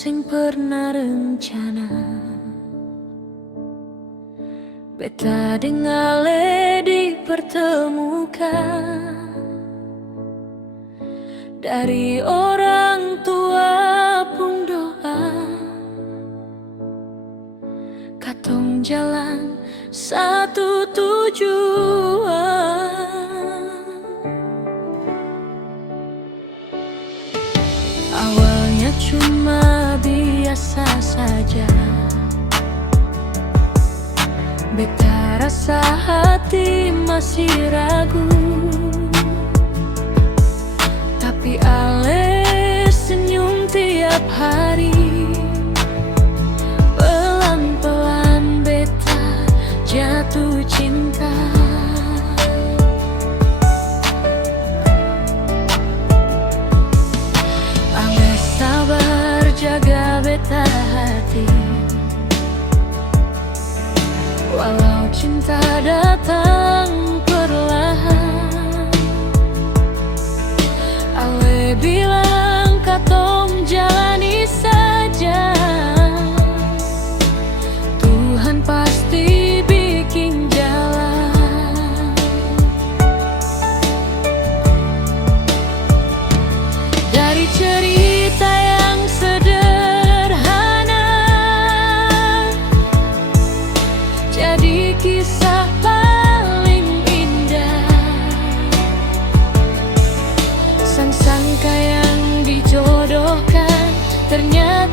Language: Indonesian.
sing pernah rencana beta dengale dipertemukan dari orang tua pun doa katong jalan satu tujuan. Awalnya cuma biasa saja, beta rasa hati masih ragu, tapi Ale senyum tiap hari. Pelan-pelan beta jatuh cinta. Ale sabar jaga beta hati, walau cinta datang perlahan. Ale bilang katong jalani saja, Tuhan pasti bikin jalan. Dari cerita yang sederhana jadi kisah paling indah. Sang sangka yang dijodohkan ternyata